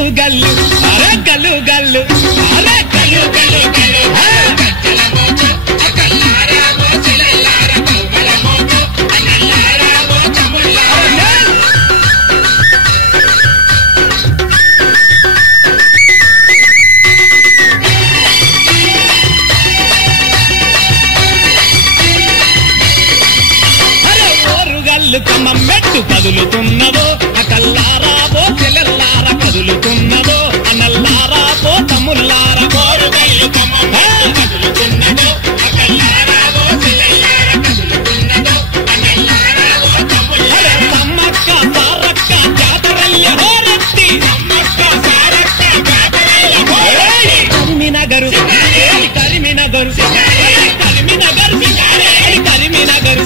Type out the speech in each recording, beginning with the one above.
గల్లు గల్లు అరే గల్లు గల్లు అరే గల్లు గల్లు గల్లు గజ్జల మోతు అకల్లారా మోచెలల్లారా కవ్వల మోతు అన్నల్లారా మోతముల్లారా అరే ఓరుగల్లు కమ్మ మెట్టు కదులుతున్నదో అకల్లారా మోచెలల్లారా కదులుతున్నదో అన్నల్లారా మోతముల్లారా ఓరుగల్లు కమ్మ మెట్టు కదులుతున్నదో అకల్లారా మోచెలల్లారా కదులుతున్నదో అన్నల్లారా మోతముల్లారా సమ్మక్క సారక్క జాతరల్య హోరెత్తి సమ్మక్క సారక్క జాతరల్య హోరెత్తి కరిమినగరు కరిమినగరు కరిమినగరు కరిమినగరు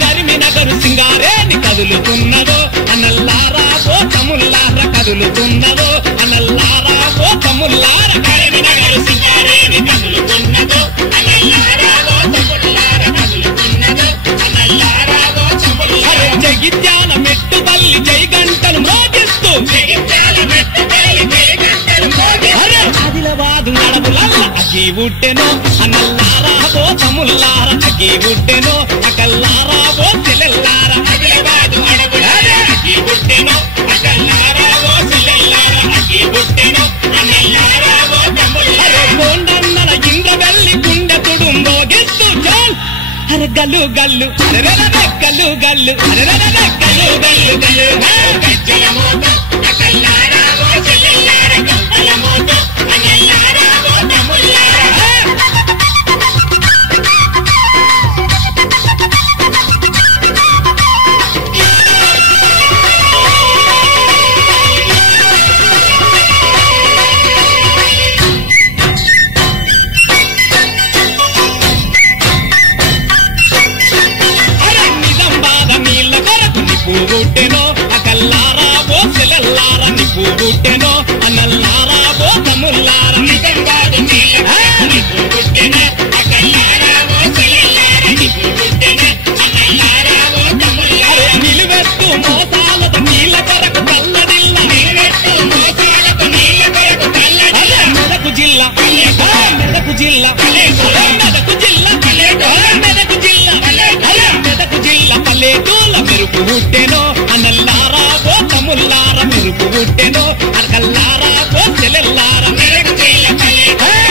కరిమినగరు సింగారేని కదులుతున్నదో అన్నల్లారా మోతముల్లారా కదులుతున్నదో అన్నల్లారా మోతముల్లారా కరిమినగరు సింగారేని కదులుతున్నదో అన్నల్లారా మోతముల్లారా కదులుతున్నదో అన్నల్లారా మోతముల్లారా జగిత్యాల మెట్టుపల్లి జై గంటలు మోగిస్తూ జగిత్యాల మెట్టుపల్లి జై గంటలు మోగిస్తూ అరే ఆదిలాబాదు నడములల్ల అగ్గి ఉట్టెనో అన్నల్లారా మోతముల్లారా అగ్గి ఉట్టెనో అకల్లారా మోచెలల్లారా ఆదిలాబాదు నడములల్ల అగ్గి ఉట్టెనో అకల్లారా మోచెలల్లారా అగ్గి ఉట్టెనో అన్నల్లారా మోతముల్లారా కొండన్నల ఇంద్రవెల్లి గుండె తుడుంబోగిస్తూ చాల్ అరే గల్లు గల్లు అరే గల్లు గల్లు అరే గల్లు గల్లు గల్లు గజ్జల మోతు అకల్లారా మోచెలల్లారా కవ్వల మోతు అన్నల్లారా మోతముల్లారా పువ్వుట్టెనో అకల్లారా మోచెలల్లారా నిప్పు పుట్టెనో అన్నల్లారా మోతముల్లారా నిజంగాదు నిప్పు పుట్టెనో అకల్లారా మోచెలల్లారా నిప్పు పుట్టెనో అన్నల్లారా మోతముల్లారా నిలువెత్తు మోసాలతో నీళ్ళ కొరకు కల్లడిల్ల నిలువెత్తు మోసాలతో నీళ్ళ కొరకు కల్లడిల్ల మెదకు జిల్లా మెదకు జిల్లా మెదకు జిల్లా మెదకు జిల్లా మెదకు జిల్లా పల్లెటూళ్ళ మెరుపు పుట్టెనో అన్నల్లారా మోతముల్లారా మెరుపు పుట్టెనో అకల్లారా మోచెలల్లారా మెరుపు జిల్లా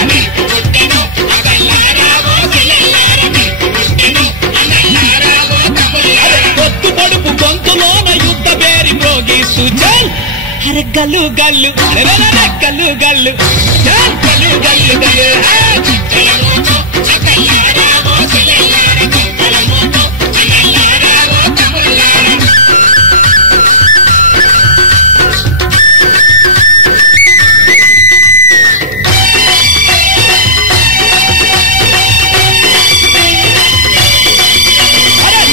మెరుపు పుట్టెనో అకల్లారా మోచెలల్లారా మెరుపు పుట్టెనో అన్నల్లారా మోతముల్లారా కొత్తు పొడుపు గొంతులోన యుద్ధ బేరి మ్రోగిస్తూ చల్ అరే గల్లు గల్లు అరే గల్లు గల్లు చల్ గల్లు గల్లు గల్లు గజ్జల మోతు అకల్లారా మోచెలల్లారా కవ్వల మోతు అన్నల్లారా మోతముల్లారా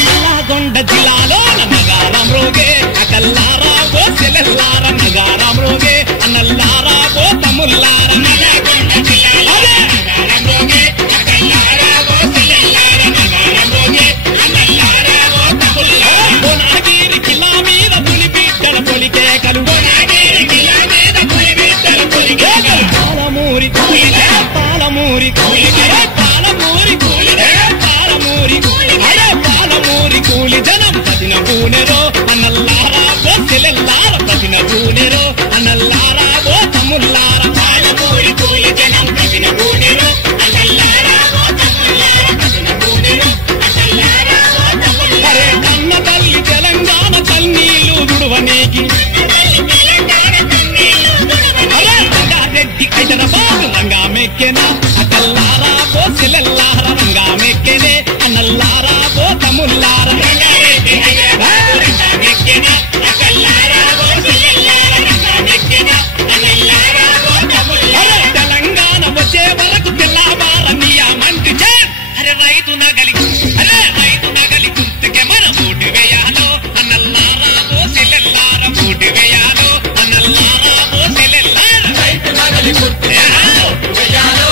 నల్లగొండ జిల్లాలో నగారం రోగే అకల్లారా మోచెలల్లారా నగారం రోగే అన్నల్లారా మోతముల్లారా నల్లగొండ జిల్లాలో నగారం రోగే అకల్లారా మోచెలల్లారా నగారం రోగే అన్నల్లారా మోతముల్లారా బోనాగిరి కిలా మీద పులి బిడ్డల పొలికేకలు బోనాగిరి కిలా మీద పులి బిడ్డల పొలికేకలు పాలమూరి పాలమూరి పాలమూరి పాలమూరి పాలమూరి కూలి జనం పదిన పూనెరో అన్నల్లారా మోచెలల్లారా పదిన పూనెరో అన్నల్లారా మోతముల్లారా పాలమూరి కూలి జనం పదిన పూనెరో అన్నల్లారా మోతముల్లారా పదిన పూనెరో అన్నల్లారా మోతముల్లారా అరే కన్న తల్లి తెలంగాణ కన్నీళ్లు దుడువనేకి అరే రంగారెడ్డి హైదరాబాద్ రంగా మెక్కెనా అకల్లారా మోచెలల్లారా రంగా మెక్కెనే అన్నల్లారా మోతముల్లారా రంగారెడ్డి హైదరాబాద్ రంగా మెక్కెనా అకల్లారా మోచెలల్లారా రంగా మెక్కెనా అన్నల్లారా మోతముల్లారా తెలంగాణ వచ్చే వరకు తెల్లవార నియమంటి చే అరే రైతు నగలి గుర్తుకే మన ఓటు వేయాలో అన్నల్లారా మోచెలల్లారా ఓటు వేయాలో అన్నల్లారా మోచెలల్లారా రైతు నగలి గుర్తుకే ఓటు వేయాలో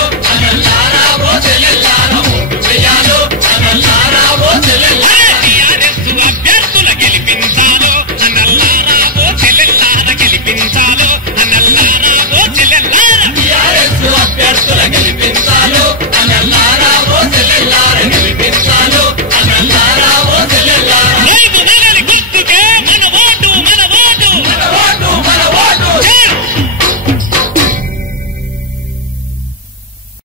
గడుసుల